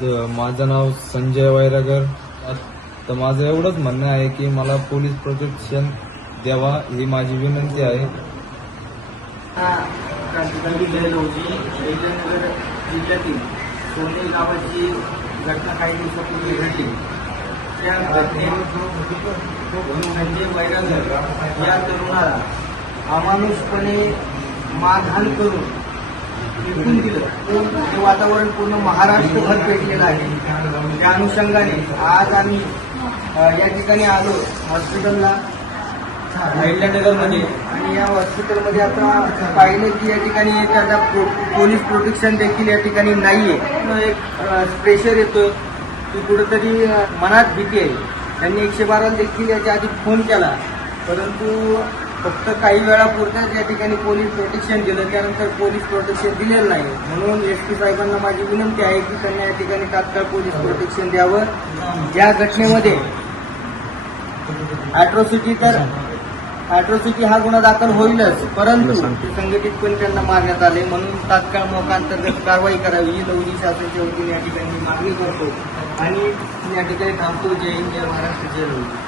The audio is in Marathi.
माझं नाव संजय वैरागर. तर माझं एवढंच म्हणणं आहे की मला पोलीस प्रोटेक्शन द्यावा ही माझी विनंती आहे. क्रांतिकारी जय लवजी अहिल्यानगर जिल्ह्यातील सोने गावाची घटना काही दिवसापूर्वी घडली. त्या घटनेत संजय वैरागर या तरुणाला अमानुषपणे मारहाण करून फेकून दिलं. हे वातावरण पूर्ण महाराष्ट्रभर पेटलेलं आहे. त्या अनुषंगाने आज आम्ही या ठिकाणी आलो हॉस्पिटलला अहिल्यानगरमध्ये, आणि या हॉस्पिटलमध्ये आता पाहिलं की या ठिकाणी एखादा पोलीस प्रोटेक्शन देखील या ठिकाणी नाहीये. एक प्रेशर येतोय की कुठेतरी मनात भीती आहे. त्यांनी 112 देखील याच्या आधी फोन केला, परंतु फक्त काही वेळापुरताच या ठिकाणी पोलीस प्रोटेक्शन दिलं. त्यानंतर पोलीस प्रोटेक्शन दिलेलं नाही. म्हणून SP साहेबांना माझी विनंती आहे की त्यांनी या ठिकाणी तात्काळ पोलीस प्रोटेक्शन द्यावं. ज्या घटनेमध्ये अॅट्रॉसिटी हा गुन्हा दाखल होईलच, परंतु संघटितपणे त्यांना मारण्यात आले. म्हणून तात्काळ मोकांतर्गत कारवाई करावी ही लवजी शासनाच्या वतीने या ठिकाणी मागणी करतो आणि या ठिकाणी थांबतो. जय हिंद, जय महाराष्ट्र, जय लवजी.